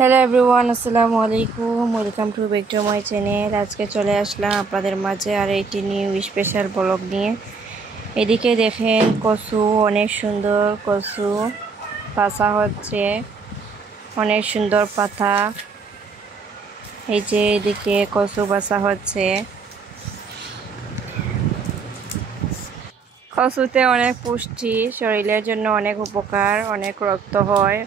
Hello everyone, আসসালামু আলাইকুম। Welcome to back to my channel. আজকে চলে আসলাম আপনাদের মাঝে আর একটি নিউ স্পেশাল ব্লগ নিয়ে। এদিকে দেখেন কচু, অনেক সুন্দর কচু বাছা হচ্ছে, অনেক সুন্দর পাতা। এই যে এদিকে কচু বাছা হচ্ছে। কচুতে অনেক পুষ্টি, শরীরের জন্য অনেক উপকার, অনেক রক্ত হয়,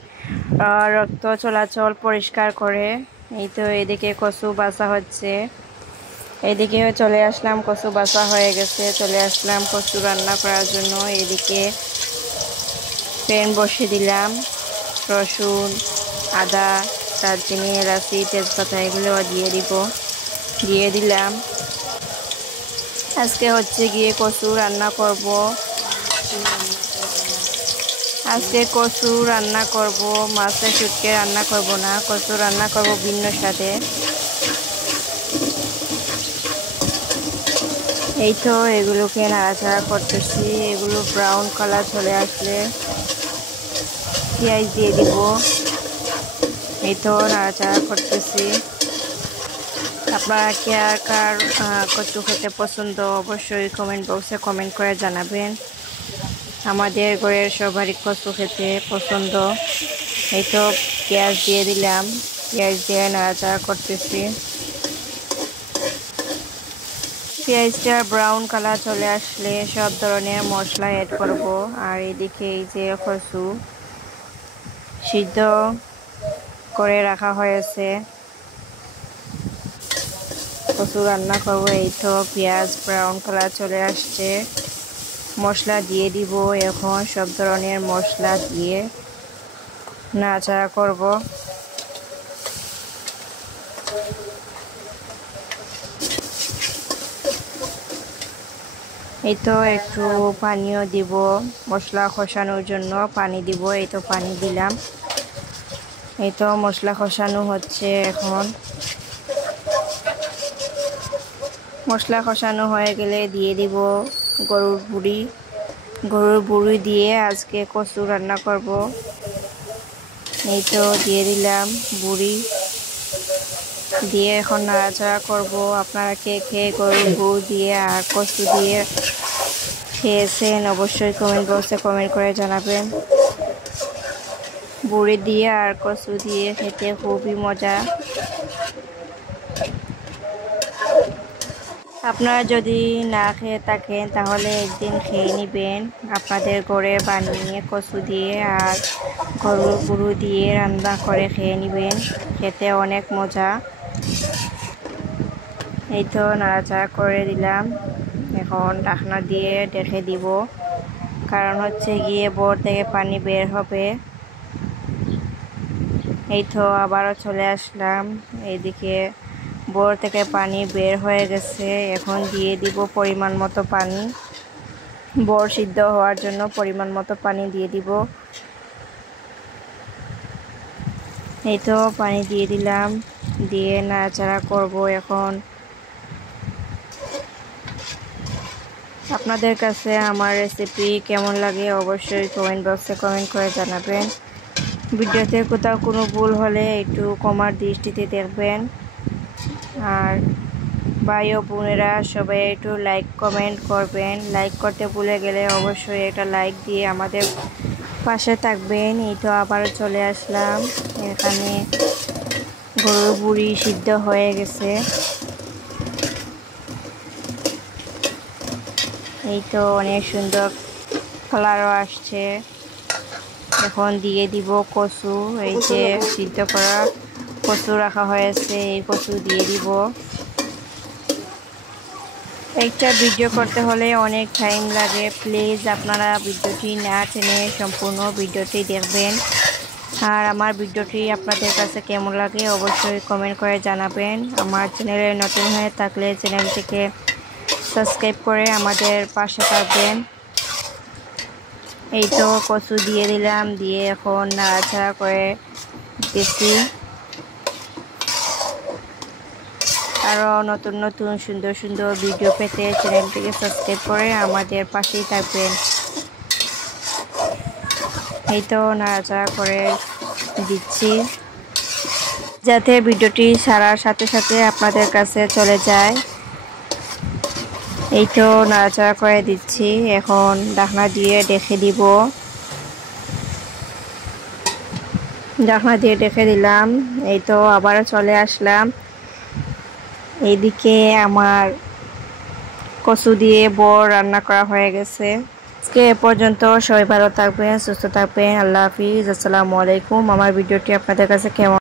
রক্ত চলাচল পরিষ্কার করে। এই তো এদিকে কচু বাছা হচ্ছে। এদিকে চলে আসলাম, কচু বাছা হয়ে গেছে, চলে আসলাম কচু রান্না করার জন্য। এদিকে প্যান বসিয়ে দিলাম, রসুন, আদা, দারচিনি, এলাচি, তেজপাতা এগুলো দিয়ে দিলাম। আজকে হচ্ছে গিয়ে কচু রান্না করব। মাছের শুটকি রান্না করব না, কচু রান্না করব ভিন্ন স্বাদে। এই তো এগুলোকে নাড়াচাড়া করতেছি। এগুলো ব্রাউন কালার চলে আসলে পেঁয়াজ দিয়ে দিব। এই তো নাড়াচাড়া করতেছি। আপনারা কে আর কার কচু খেতে পছন্দ অবশ্যই কমেন্ট বক্সে কমেন্ট করে জানাবেন। আমাদের ঘরের সবারই কচু খেতে পছন্দ। এই তো পেঁয়াজ দিয়ে দিলাম, পেঁয়াজ দিয়ে নাড়াচাড়া করতেছি। পেঁয়াজটা ব্রাউন কালার চলে আসলে সব ধরনের মশলা অ্যাড করব। আর এদিকে এই যে কচু সিদ্ধ করে রাখা হয়েছে, কচু রান্না করব। এই তো পেঁয়াজ ব্রাউন কালার চলে আসছে, মশলা দিয়ে দিব। এখন সব ধরনের মশলা দিয়ে নাড়াচাড়া করব। এই তো একটু পানিও দিব, মশলা কষানোর জন্য পানি দিব। এই তো পানি দিলাম। এই তো মশলা কষানো হচ্ছে। এখন মশলা কষানো হয়ে গেলে দিয়ে দিব গরুর বুড়ি দিয়ে আজকে কচু রান্না করব। এই তো দিয়ে দিলাম বুড়ি দিয়ে এখন নাড়াচাড়া করব। আপনারা কে গরুর গুঁড়ো দিয়ে আর কচু দিয়ে খেয়েছেন অবশ্যই কমেন্ট বক্সে কমেন্ট করে জানাবেন। বুড়ি দিয়ে আর কচু দিয়ে খেতে খুবই মজা। আপনারা যদি না খেয়ে থাকেন তাহলে একদিন খেয়ে নেবেন। আপনাদের ঘরে বানিয়ে কচু দিয়ে আর গরুর গুঁড়ো দিয়ে রান্না করে খেয়ে নেবেন, খেতে অনেক মজা। এই তো নাড়াচাড়া করে দিলাম। এখন ঢাকনা দিয়ে ঢেকে দিব, কারণ হচ্ছে গিয়ে বোর থেকে পানি বের হবে। এই তো আবারও চলে আসলাম। এইদিকে বোর থেকে পানি বের হয়ে গেছে। এখন দিয়ে দিব পরিমাণ মতো পানি। বোর সিদ্ধ হওয়ার জন্য পরিমাণ মতো পানি দিয়ে দিব। এই তো পানি দিয়ে দিলাম, দিয়ে নাড়াচাড়া করব। এখন আপনাদের কাছে আমার রেসিপি কেমন লাগে অবশ্যই কমেন্ট বক্সে কমেন্ট করে জানাবেন। ভিডিওতে কোথাও কোনো ভুল হলে একটু ক্ষমার দৃষ্টিতে দেখবেন। আর ভাই ও বোনেরা সবাই একটু লাইক কমেন্ট করবেন। লাইক করতে ভুলে গেলে অবশ্যই একটা লাইক দিয়ে আমাদের পাশে থাকবেন। এই তো আবারও চলে আসলাম। এখানে গরুর বুড়ি সিদ্ধ হয়ে গেছে। এই তো অনেক সুন্দর কালারও আসছে। এখন দিয়ে দিব কচু। এই যে সিদ্ধ করা কচু রাখা হয়েছে, এই কচু দিয়ে দিব। একটা ভিডিও করতে হলে অনেক টাইম লাগে। প্লিজ আপনারা ভিডিওটি না টেনে সম্পূর্ণ ভিডিওটি দেখবেন। আর আমার ভিডিওটি আপনাদের কাছে কেমন লাগে অবশ্যই কমেন্ট করে জানাবেন। আমার চ্যানেলে নতুন হয়ে থাকলে চ্যানেলটিকে সাবস্ক্রাইব করে আমাদের পাশে থাকবেন। এই তো কচু দিয়ে দিলাম, দিয়ে এখন নাড়াচাড়া করে দিচ্ছি। আরও নতুন নতুন সুন্দর সুন্দর ভিডিও পেতে চ্যানেলটিকে সাবস্ক্রাইব করে আমাদের পাশেই থাকবেন। এই তো নাড়াচাড়া করে দিচ্ছি। যাতে ভিডিওটি ছাড়ার সাথে সাথে আপনাদের কাছে চলে যায়। এই তো নাড়াচাড়া করে দিচ্ছি, এখন ঢাকনা দিয়ে ঢেকে দিব। ঢাকনা দিয়ে ঢেকে দিলাম। এই তো আবারও চলে আসলাম। এইদিকে আমার কচু দিয়ে বড় রান্না করা হয়ে গেছে। আজকে এ পর্যন্ত, সবাই ভালো থাকবেন, সুস্থ থাকবেন। আল্লাহ হাফিজ, আসসালামু আলাইকুম। আমার ভিডিওটি আপনাদের কাছে কেমন